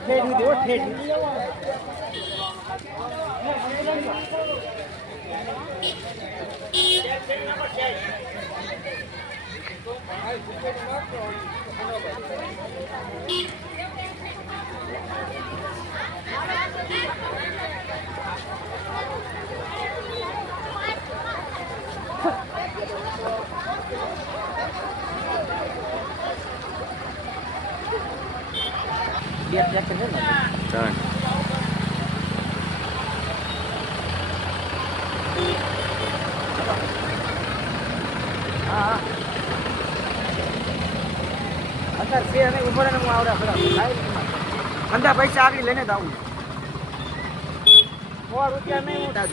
ઠેડી દેવો ઠેડી dia dia kena Jangan. अंदर से हमें ऊपर ने मुआवरा खड़ा अंदर पैसा आगे लेने दाऊं और रुपया नहीं उठा